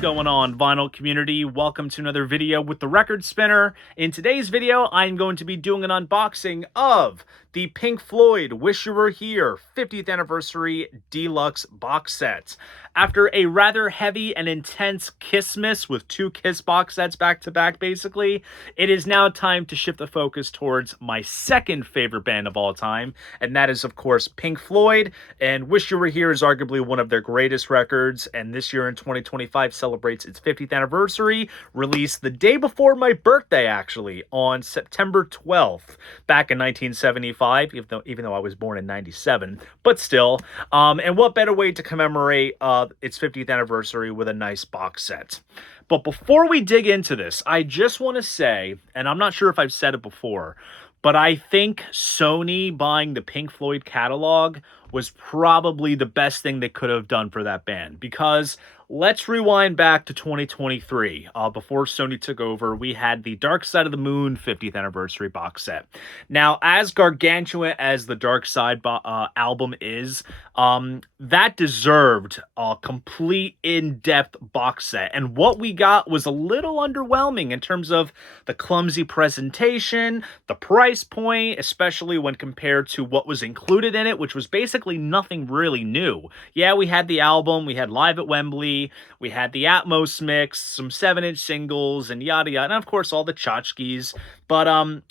going on, vinyl community? Welcome to another video with the Record Spinner. In today's video, I'm going to be doing an unboxing of the Pink Floyd Wish You Were Here 50th Anniversary Deluxe Box Set. After a rather heavy and intense Kissmas with two Kiss box sets back to back, basically, it is now time to shift the focus towards my second favorite band of all time, and that is, of course, Pink Floyd. And Wish You Were Here is arguably one of their greatest records, and this year in 2025 celebrates its 50th anniversary, released the day before my birthday, actually, on September 12th, back in 1975, even though I was born in 97, but still. And what better way to commemorate its 50th anniversary with a nice box set? But before we dig into this, I just want to say, and I'm not sure if I've said it before, but I think Sony buying the Pink Floyd catalog was probably the best thing they could have done for that band, because let's rewind back to 2023. Before Sony took over, we had the Dark Side of the Moon 50th Anniversary box set. Now, as gargantuan as the Dark Side album is, that deserved a complete in-depth box set. And what we got was a little underwhelming in terms of the clumsy presentation, the price point, especially when compared to what was included in it, which was basically nothing really new. Yeah, we had the album, we had Live at Wembley, we had the Atmos mix, some 7-inch singles, and yada yada, and of course all the tchotchkes, but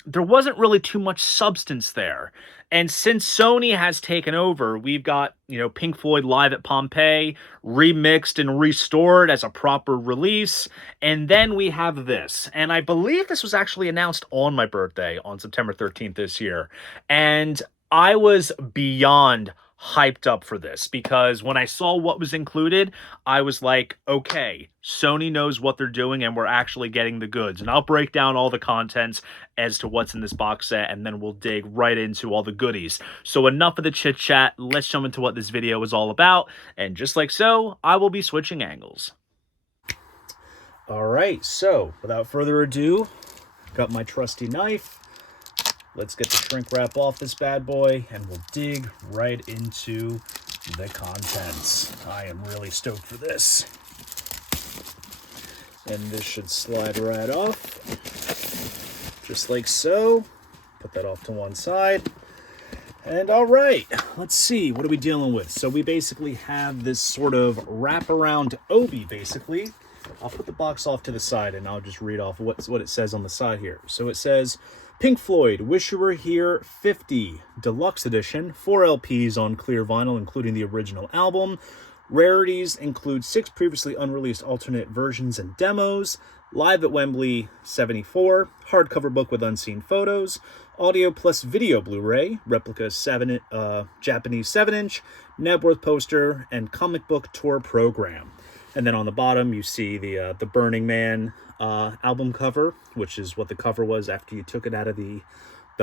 there wasn't really too much substance there. And since Sony has taken over, we've got, Pink Floyd Live at Pompeii, remixed and restored as a proper release, and then we have this. And I believe this was actually announced on my birthday on September 13th this year, and I was beyond hyped up for this, because when I saw what was included, I was like, okay, Sony knows what they're doing and we're actually getting the goods. And I'll break down all the contents as to what's in this box set, and then we'll dig right into all the goodies. So enough of the chit chat, let's jump into what this video is all about. And just like so, I will be switching angles. All right, so without further ado, got my trusty knife. Let's get the shrink wrap off this bad boy, and we'll dig right into the contents. I am really stoked for this. And this should slide right off, just like so. Put that off to one side. And all right, let's see, what are we dealing with? So we basically have this sort of wraparound obi, basically. I'll put the box off to the side, and I'll just read off what it says on the side here. So it says, Pink Floyd Wish You Were Here 50 Deluxe Edition, 4 LPs on clear vinyl, including the original album. Rarities include 6 previously unreleased alternate versions and demos. Live at Wembley 74, hardcover book with unseen photos, audio plus video Blu-ray, Replica Japanese 7-inch, Nebworth poster, and comic book tour program. And then on the bottom, you see the Burning Man album cover, which is what the cover was after you took it out of the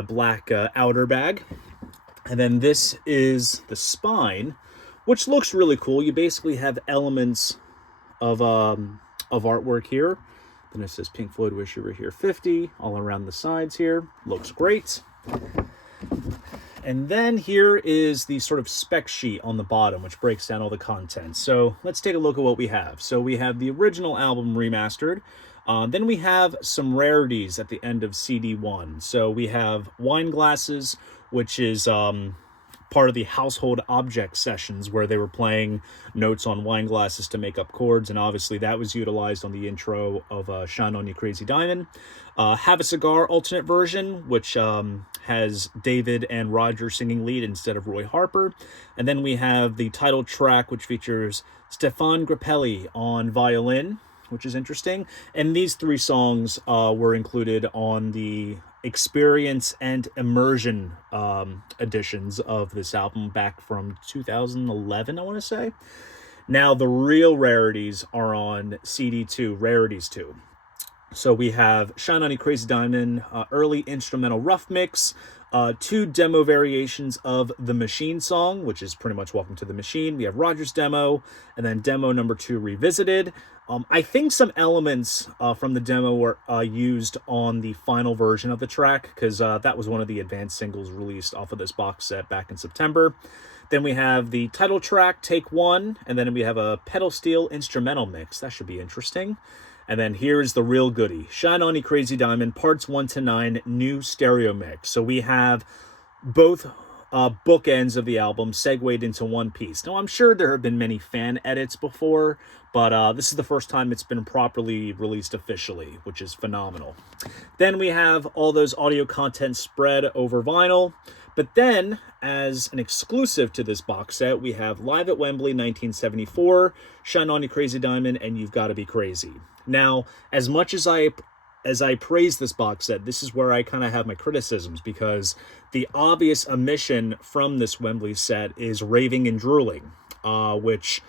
black outer bag. And then this is the spine, which looks really cool. You basically have elements of artwork here. Then it says Pink Floyd Wish You Were Here 50 all around the sides here. Looks great. And then here is the sort of spec sheet on the bottom, which breaks down all the content. So let's take a look at what we have. So we have the original album remastered. Then we have some rarities at the end of CD 1. So we have wine glasses, which is part of the household object sessions, where they were playing notes on wine glasses to make up chords, and obviously that was utilized on the intro of Shine On You Crazy Diamond. Have a Cigar alternate version, which has David and Roger singing lead instead of Roy Harper. And then we have the title track, which features Stefan Grappelli on violin, which is interesting. And these 3 songs were included on the Experience and Immersion editions of this album back from 2011, I want to say. Now, the real rarities are on CD 2, Rarities 2. So we have Shine On You Crazy Diamond, early instrumental rough mix, 2 demo variations of The Machine song, which is pretty much Welcome to the Machine. We have Roger's demo, and then demo number 2 revisited. I think some elements from the demo were used on the final version of the track, because that was one of the advanced singles released off of this box set back in September. Then we have the title track, Take One, and then we have a pedal steel instrumental mix. That should be interesting. And then here's the real goodie. Shine On You Crazy Diamond, parts 1 to 9, new stereo mix. So we have both bookends of the album segued into one piece. Now, I'm sure there have been many fan edits before, but this is the first time it's been properly released officially, which is phenomenal. Then we have all those audio content spread over vinyl. But then, as an exclusive to this box set, we have Live at Wembley 1974, Shine On You Crazy Diamond, and You've Gotta Be Crazy. Now, as much as I praise this box set, this is where I kind of have my criticisms, because the obvious omission from this Wembley set is Raving and Drooling, which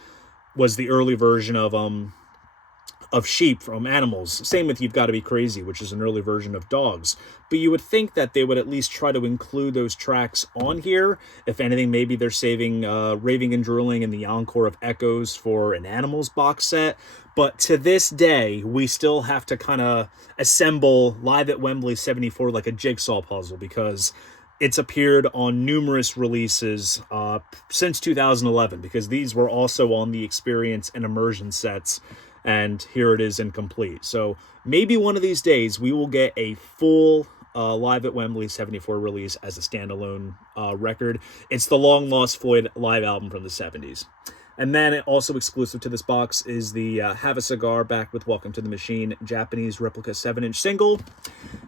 was the early version of sheep from Animals. Same with You've Gotta Be Crazy, which is an early version of Dogs. But you would think that they would at least try to include those tracks on here. If anything, maybe they're saving Raving and Drooling and the Encore of Echoes for an Animals box set. But to this day, we still have to kind of assemble Live at Wembley 74 like a jigsaw puzzle, because it's appeared on numerous releases since 2011, because these were also on the Experience and Immersion sets, and here it is incomplete. So maybe one of these days we will get a full Live at Wembley 74 release as a standalone record. It's the long-lost Floyd live album from the 70s. And then also exclusive to this box is the Have a Cigar Back with Welcome to the Machine Japanese Replica 7-inch single.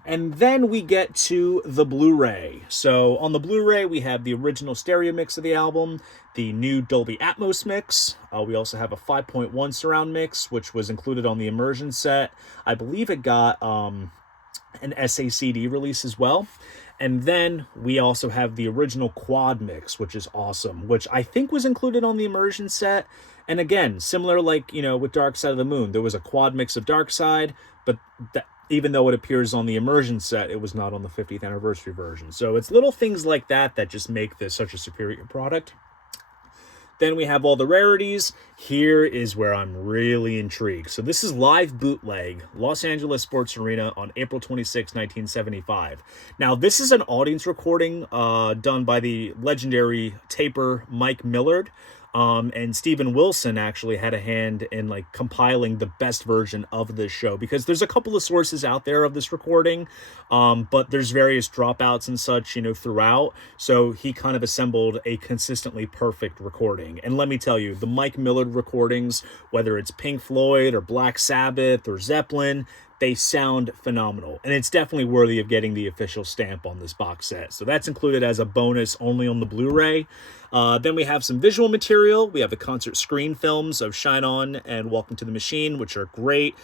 And then we get to the Blu-ray. So on the Blu-ray, we have the original stereo mix of the album, the new Dolby Atmos mix. We also have a 5.1 surround mix, which was included on the Immersion set. I believe it got an SACD release as well. And then we also have the original quad mix, which is awesome, which I think was included on the Immersion set. And again, similar like, with Dark Side of the Moon, there was a quad mix of Dark Side, but even though it appears on the Immersion set, it was not on the 50th anniversary version. So it's little things like that that just make this such a superior product. Then we have all the rarities. Here is where I'm really intrigued. So this is Live Bootleg, Los Angeles Sports Arena on April 26, 1975. Now, this is an audience recording done by the legendary taper Mike Millard. And Steven Wilson actually had a hand in compiling the best version of this show, because there's a couple of sources out there of this recording, but there's various dropouts and such, throughout. So he kind of assembled a consistently perfect recording. And let me tell you, the Mike Millard recordings, whether it's Pink Floyd or Black Sabbath or Zeppelin, they sound phenomenal, and it's definitely worthy of getting the official stamp on this box set. So that's included as a bonus only on the Blu-ray. Then we have some visual material. We have the concert screen films of Shine On and Welcome to the Machine, which are great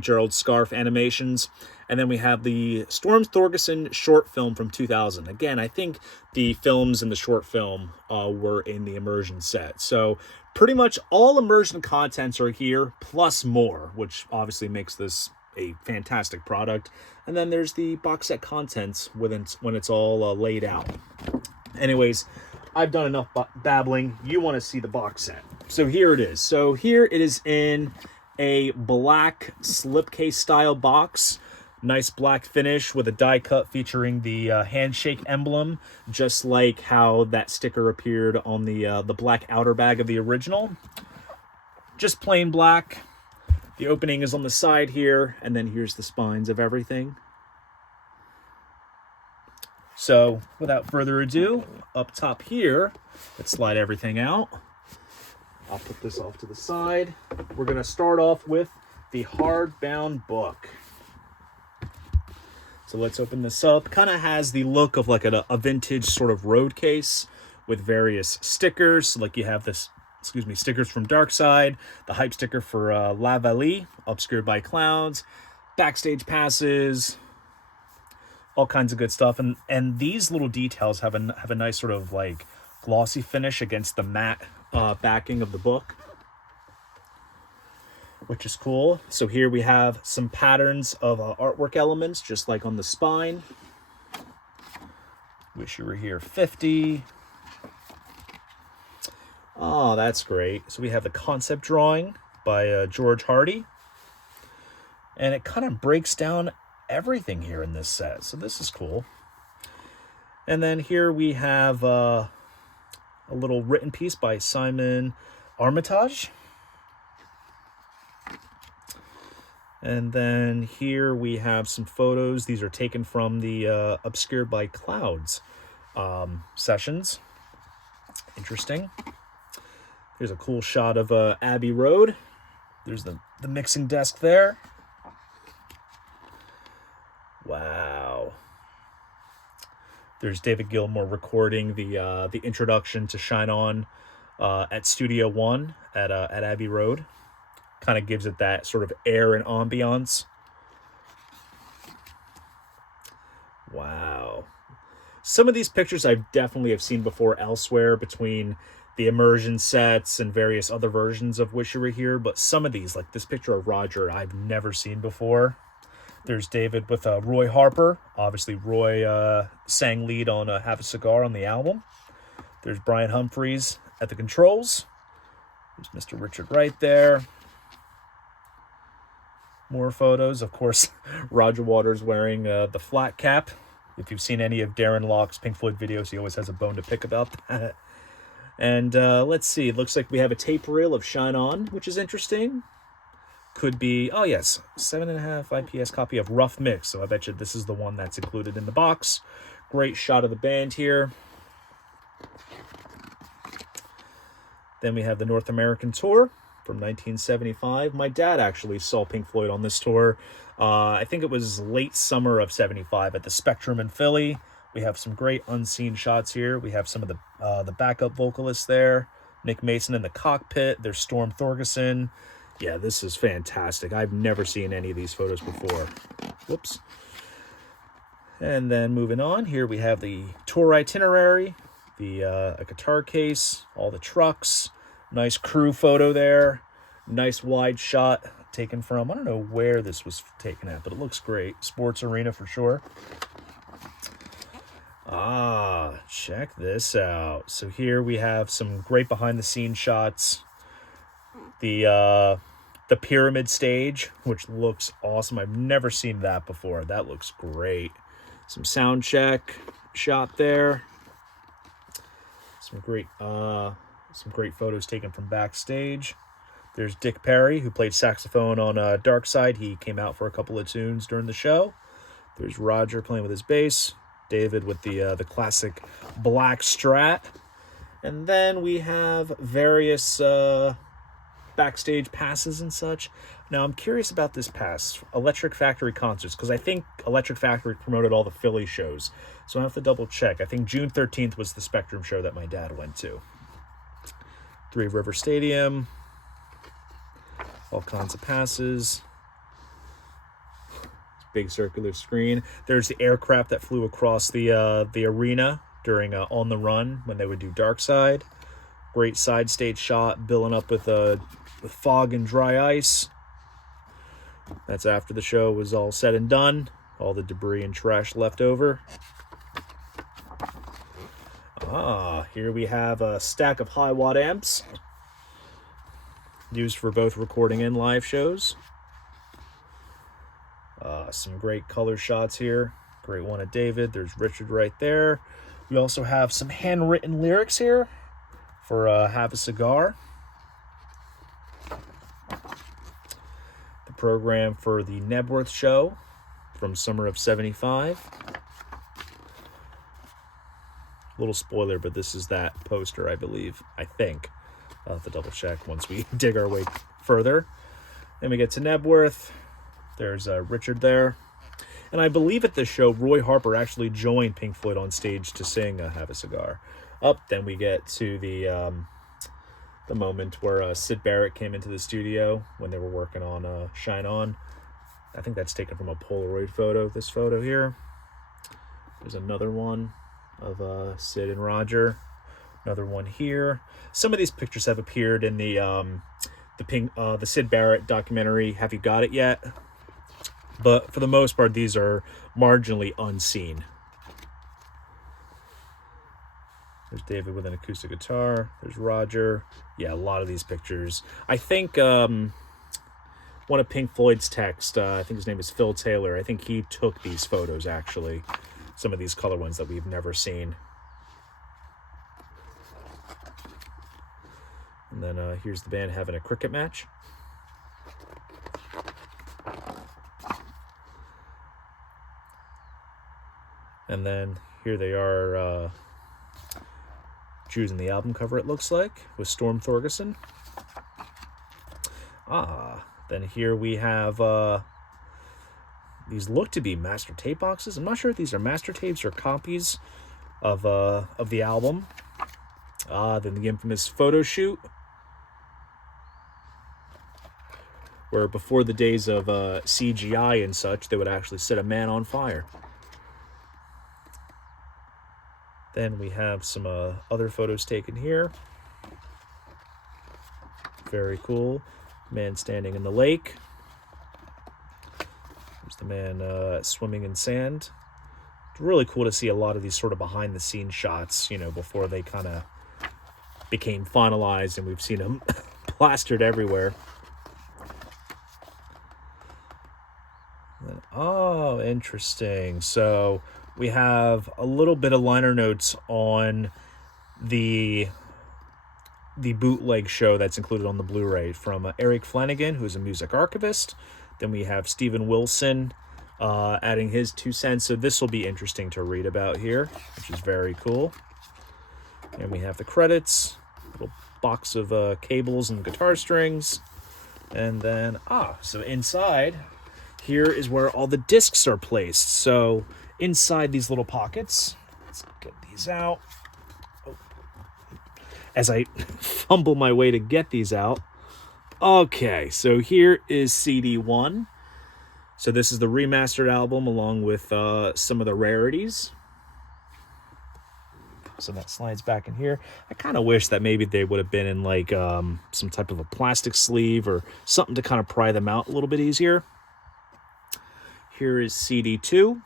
Gerald Scarfe animations. And then we have the Storm Thorgerson short film from 2000. Again, I think the films in the short film were in the Immersion set. So pretty much all Immersion contents are here, plus more, which obviously makes this a fantastic product. And then there's the box set contents when it's all laid out. Anyways, I've done enough babbling. You want to see the box set. So here it is. So here it is in a black slipcase style box. Nice black finish with a die cut featuring the handshake emblem, just like how that sticker appeared on the black outer bag of the original. Just plain black. The opening is on the side here, and then here's the spines of everything. So, without further ado, up top here, let's slide everything out. I'll put this off to the side. We're going to start off with the hardbound book. So let's open this up. Kind of has the look of like a vintage sort of road case with various stickers. Like you have this, stickers from Dark Side, the hype sticker for La Vallée, Obscured by Clouds, backstage passes, all kinds of good stuff. And these little details have a nice sort of like glossy finish against the matte backing of the book, which is cool. So here we have some patterns of artwork elements, just like on the spine. Wish You Were Here 50. Oh, that's great. So we have the concept drawing by George Hardy. And it kind of breaks down everything here in this set. So this is cool. And then here we have a little written piece by Simon Armitage. And then here we have some photos. These are taken from the Obscured by Clouds sessions. Interesting. Here's a cool shot of Abbey Road. There's the mixing desk there. Wow. There's David Gilmour recording the introduction to Shine On at Studio One at Abbey Road. Kind of gives it that sort of air and ambiance. Wow. Some of these pictures I definitely have seen before elsewhere between the immersion sets and various other versions of Wish You Were Here, but some of these, like this picture of Roger, I've never seen before. There's David with Roy Harper. Obviously, Roy sang lead on Have a Cigar on the album. There's Brian Humphreys at the controls. There's Mr. Richard Wright there. More photos. Of course, Roger Waters wearing the flat cap. If you've seen any of Darren Locke's Pink Floyd videos, he always has a bone to pick about that. And let's see. It looks like we have a tape reel of Shine On, which is interesting. Could be, oh yes, 7.5 IPS copy of Rough Mix. So I bet you this is the one that's included in the box. Great shot of the band here. Then we have the North American tour from 1975. My dad actually saw Pink Floyd on this tour. I think it was late summer of 75 at the Spectrum in Philly. We have some great unseen shots here. We have some of the backup vocalists there. Nick Mason in the cockpit. There's Storm Thorgerson. Yeah, this is fantastic. I've never seen any of these photos before. Whoops. And then moving on, here we have the tour itinerary, a guitar case, all the trucks, nice crew photo there, nice wide shot taken from, I don't know where this was taken at, but it looks great. Sports Arena for sure. Ah, check this out. So here we have some great behind-the-scenes shots. The pyramid stage, which looks awesome. I've never seen that before. That looks great. Some sound check shot there. Some great photos taken from backstage. There's Dick Perry, who played saxophone on Dark Side. He came out for a couple of tunes during the show. There's Roger playing with his bass. David with the classic black Strat. And then we have various backstage passes and such. Now, I'm curious about this pass, Electric Factory concerts, because I think Electric Factory promoted all the Philly shows. So I have to double check. I think June 13th was the Spectrum show that my dad went to. Three River Stadium. All kinds of passes. Big circular screen. There's the aircraft that flew across the arena during On the Run when they would do Dark Side. Great side stage shot, billing up with fog and dry ice. That's after the show was all said and done. All the debris and trash left over. Ah, here we have a stack of high watt amps used for both recording and live shows. Some great color shots here. Great one of David. There's Richard right there. We also have some handwritten lyrics here for Have a Cigar. The program for the Nebworth show from summer of 75. Little spoiler, but this is that poster, I believe. I think. I'll have to double check once we dig our way further. Then we get to Nebworth. There's Richard there. And I believe at this show, Roy Harper actually joined Pink Floyd on stage to sing Have a Cigar. Then we get to the moment where Syd Barrett came into the studio when they were working on Shine On. I think that's taken from a Polaroid photo, this photo here. There's another one of Syd and Roger. Another one here. Some of these pictures have appeared in the Syd Barrett documentary, Have You Got It Yet? But for the most part, these are marginally unseen. There's David with an acoustic guitar. There's Roger. Yeah, a lot of these pictures. I think one of Pink Floyd's texts, I think his name is Phil Taylor, I think he took these photos, actually. Some of these color ones that we've never seen. And then here's the band having a cricket match. And then here they are choosing the album cover, it looks like, with Storm Thorgerson. Then here we have these look to be master tape boxes. I'm not sure if these are master tapes or copies of the album. Then the infamous photo shoot, where before the days of CGI and such, they would actually set a man on fire. Then we have some other photos taken here. Very cool. Man standing in the lake. There's the man swimming in sand. It's really cool to see a lot of these sort of behind-the-scenes shots, you know, before they kind of became finalized, and we've seen them plastered everywhere. Oh, interesting. So we have a little bit of liner notes on the bootleg show that's included on the Blu-ray from Eric Flanagan, who's a music archivist. Then we have Steven Wilson adding his 2 cents. So this will be interesting to read about here, which is very cool. And we have the credits, little box of cables and guitar strings. And then, so inside, here is where all the discs are placed. So inside these little pockets, let's get these out. As I fumble my way to get these out. Okay, so here is CD 1. So this is the remastered album along with some of the rarities. So that slides back in here. I kind of wish that maybe they would have been in like some type of a plastic sleeve or something to kind of pry them out a little bit easier. Here is CD 2,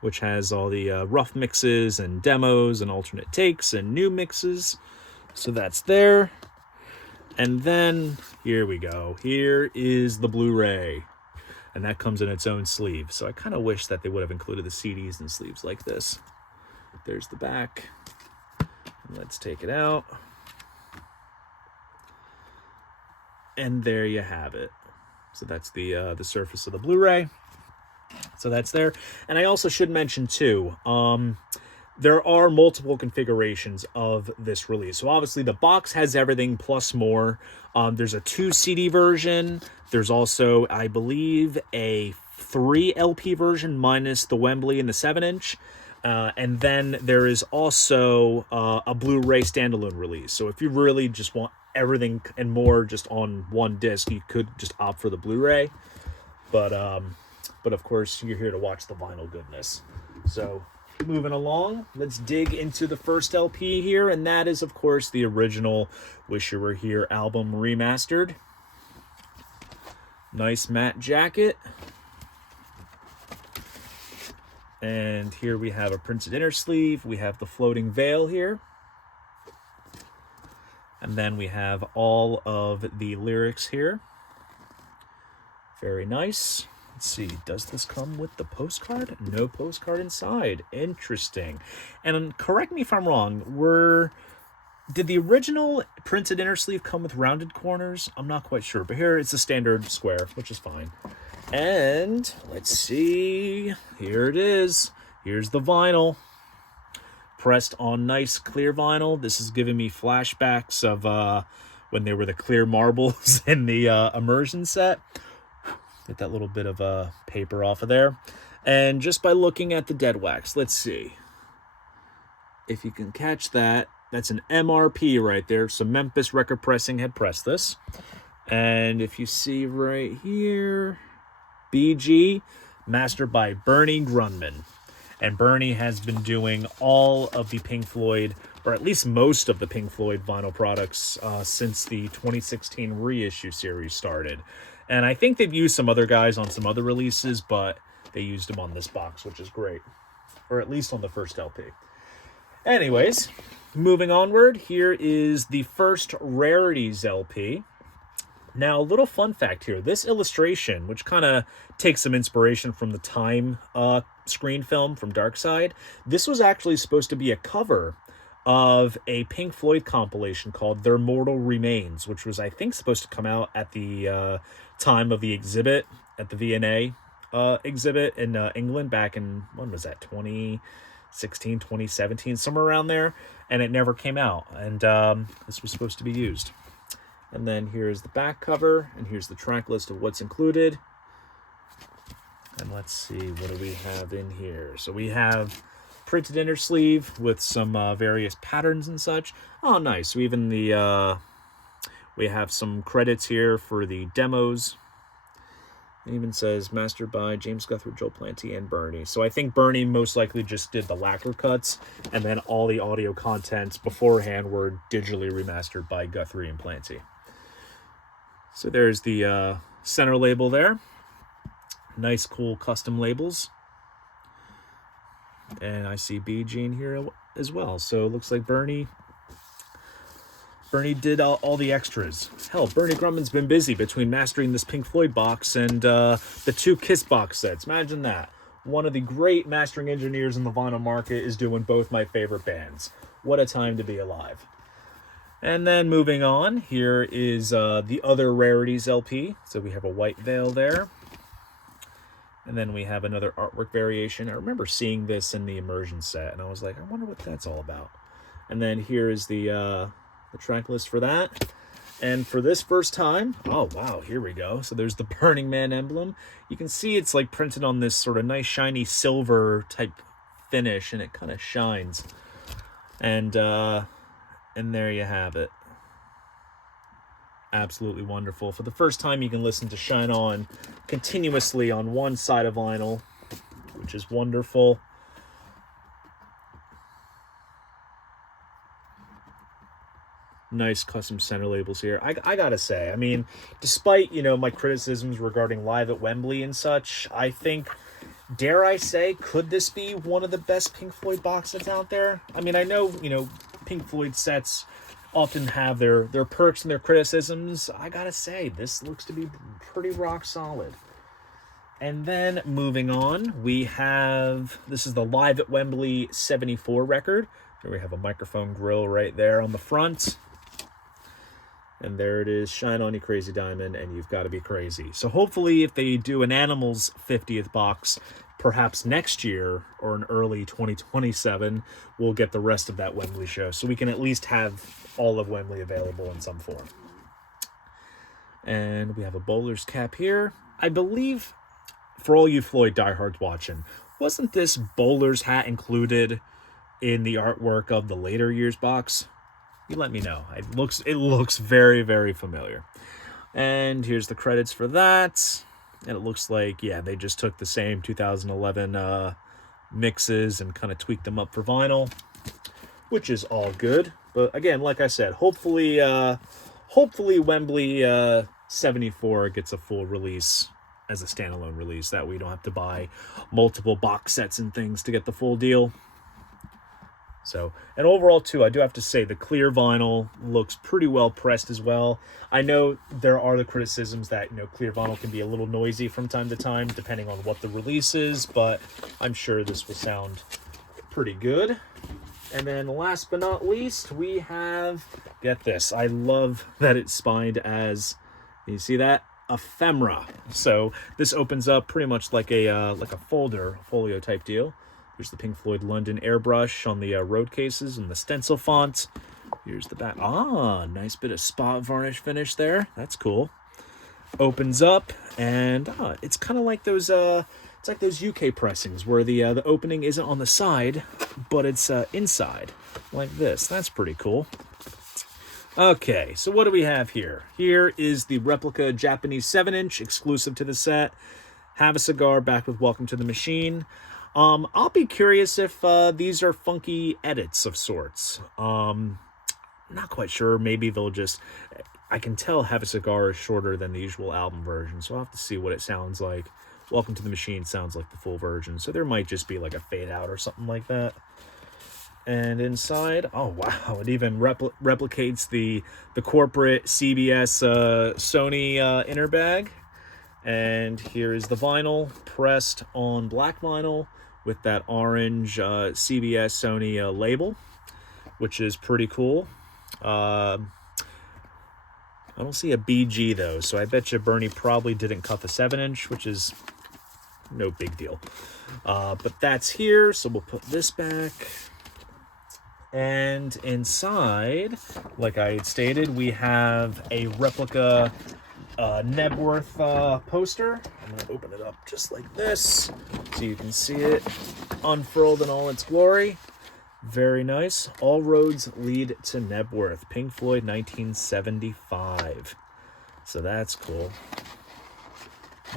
which has all the rough mixes and demos and alternate takes and new mixes. So that's there. And then here we go. Here is the Blu-ray. And that comes in its own sleeve. So I kind of wish that they would have included the CDs in sleeves like this. There's the back. Let's take it out. And there you have it. So that's the surface of the Blu-ray. So that's there. And I also should mention too, there are multiple configurations of this release. So obviously the box has everything plus more. There's a 2 CD version. There's also, I believe, a 3 LP version minus the Wembley and the 7-inch. And then there is also a Blu-ray standalone release. So if you really just want everything and more just on one disc, you could just opt for the Blu-ray. But of course, you're here to watch the vinyl goodness. So moving along, let's dig into the first LP here, and that is, of course, the original Wish You Were Here album remastered. Nice matte jacket. And here we have a printed inner sleeve. We have the floating veil here. And then we have all of the lyrics here. Very nice. Let's see, does this come with the postcard? No postcard inside. Interesting. And correct me if I'm wrong, did the original printed inner sleeve come with rounded corners? I'm not quite sure, but here it's a standard square, which is fine. And let's see, here it is. Here's the vinyl. Pressed on nice clear vinyl. This is giving me flashbacks of when they were the clear marbles in the immersion set. Get that little bit of paper off of there. And just by looking at the dead wax, let's see if you can catch that. That's an MRP right there. So Memphis Record Pressing had pressed this. And if you see right here, BG, mastered by Bernie Grundman. And Bernie has been doing all of the Pink Floyd, or at least most of the Pink Floyd vinyl products since the 2016 reissue series started. And I think they've used some other guys on some other releases, but they used them on this box, which is great. Or at least on the first LP. Anyways, moving onward, here is the first Rarities LP. Now, a little fun fact here. This illustration, which kind of takes some inspiration from the Time screen film from Dark Side, this was actually supposed to be a cover of a Pink Floyd compilation called Their Mortal Remains, which was, I think, supposed to come out at the time of the exhibit at the V&A exhibit in England back in, when was that, 2016, 2017, somewhere around there, and it never came out, and this was supposed to be used. And then here's the back cover, and here's the track list of what's included. And let's see, what do we have in here? So we have printed inner sleeve with some various patterns and such. Oh, nice. So even the we have some credits here for the demos. It even says mastered by James Guthrie, Joel Planty, and Bernie. So I think Bernie most likely just did the lacquer cuts, and then all the audio contents beforehand were digitally remastered by Guthrie and Planty. So there's the center label there. Nice, cool custom labels. And I see B. Gene here as well. So it looks like Bernie did all the extras. Hell, Bernie Grumman's been busy between mastering this Pink Floyd box and the 2 Kiss box sets. Imagine that. One of the great mastering engineers in the vinyl market is doing both my favorite bands. What a time to be alive. And then moving on, here is the Other Rarities LP. So we have a white veil there. And then we have another artwork variation. I remember seeing this in the immersion set, and I was like, I wonder what that's all about. And then here is the track list for that. And for this first time, oh wow, here we go. So there's the Burning Man emblem. You can see it's like printed on this sort of nice shiny silver type finish, and it kind of shines. And there you have it. Absolutely wonderful. For the first time, you can listen to Shine On continuously on one side of vinyl, which is wonderful. Nice custom center labels here. I gotta say, I mean, despite, you know, my criticisms regarding Live at Wembley and such, I think, dare I say, could this be one of the best Pink Floyd box sets out there? I mean, I know, you know, Pink Floyd sets often have their perks and their criticisms. I gotta say, this looks to be pretty rock solid. And then moving on, we have, this is the Live at Wembley 74 record. There we have a microphone grill right there on the front. And there it is, Shine On You Crazy Diamond, and You've Got to Be Crazy. So hopefully if they do an Animals 50th box, perhaps next year or in early 2027, we'll get the rest of that Wembley show. So we can at least have all of Wembley available in some form. And we have a bowler's cap here. I believe, for all you Floyd diehards watching, wasn't this bowler's hat included in the artwork of the later years box? You let me know. It looks very, very familiar. And here's the credits for that. And it looks like, yeah, they just took the same 2011 mixes and kind of tweaked them up for vinyl, which is all good. But again, like I said, hopefully Wembley 74 gets a full release as a standalone release. That way you don't have to buy multiple box sets and things to get the full deal. So, and overall too, I do have to say the clear vinyl looks pretty well pressed as well. I know there are the criticisms that, you know, clear vinyl can be a little noisy from time to time, depending on what the release is, but I'm sure this will sound pretty good. And then last but not least, we have, get this, I love that it's spined as, you see that? Ephemera. So this opens up pretty much like a folio type deal. There's the Pink Floyd London airbrush on the road cases and the stencil font. Here's the back. Ah, nice bit of spot varnish finish there. That's cool. Opens up, and it's kind of like those it's like those UK pressings where the opening isn't on the side, but it's inside like this. That's pretty cool. Okay, so what do we have here? Here is the Replica Japanese 7-inch exclusive to the set. Have a Cigar back with Welcome to the Machine. I'll be curious if these are funky edits of sorts. Not quite sure. Maybe they'll just... I can tell Have a Cigar is shorter than the usual album version, so I'll have to see what it sounds like. Welcome to the Machine sounds like the full version, so there might just be like a fade out or something like that. And inside, oh wow, it even replicates the corporate CBS Sony inner bag. And here is the vinyl pressed on black vinyl with that orange CBS Sony label. which is pretty cool. I don't see a BG though, so I bet you Bernie probably didn't cut the 7-inch, which is no big deal. But that's here, so we'll put this back. And inside, like I had stated, we have a Replica Nebworth poster. I'm going to open it up just like this so you can see it unfurled in all its glory. Very nice. All roads lead to Nebworth. Pink Floyd 1975. So that's cool.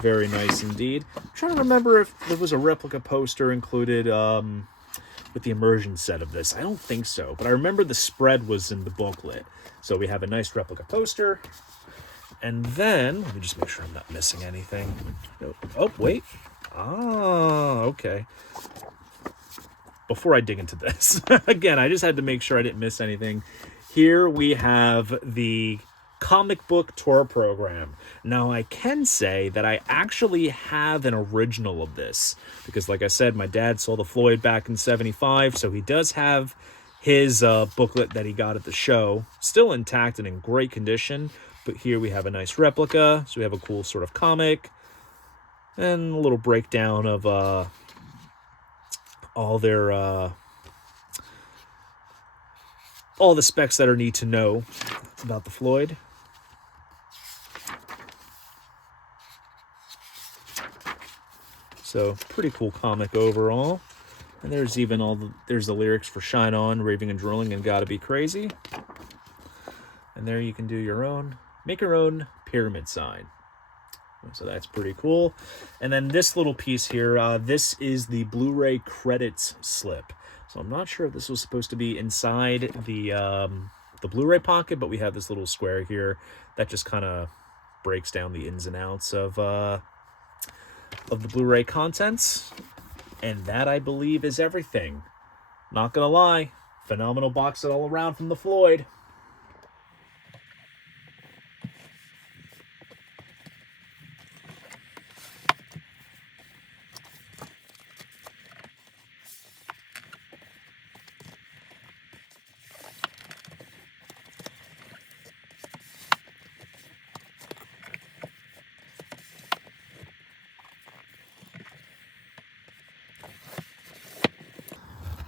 Very nice indeed. I'm trying to remember if there was a replica poster included with the immersion set of this. I don't think so, but I remember the spread was in the booklet. So we have a nice replica poster. And then, let me just make sure I'm not missing anything. Oh, wait. Ah, okay. Before I dig into this, again, I just had to make sure I didn't miss anything. Here we have the comic book tour program. Now, I can say that I actually have an original of this because, like I said, my dad saw the Floyd back in '75, so he does have his booklet that he got at the show, still intact and in great condition. But here we have a nice replica, so we have a cool sort of comic and a little breakdown of all their all the specs that are need to know about the Floyd. So pretty cool comic overall. And there's even there's the lyrics for Shine On, Raving and Drooling, and Gotta Be Crazy. And there you can do your own, make your own pyramid sign. So that's pretty cool. And then this little piece here, this is the Blu-ray credits slip. So I'm not sure if this was supposed to be inside the Blu-ray pocket, but we have this little square here that just kind of breaks down the ins and outs of the Blu-ray contents. And that, I believe, is everything. Not gonna lie, phenomenal box set all around from the Floyd.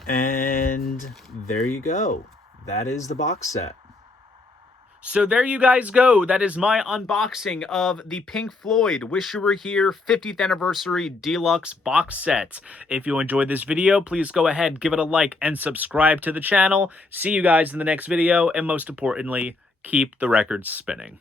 And there you go. That is the box set. So there you guys go. That is my unboxing of the Pink Floyd Wish You Were Here 50th Anniversary Deluxe Box Set. If you enjoyed this video, please go ahead, give it a like, and subscribe to the channel. See you guys in the next video, and most importantly, keep the records spinning.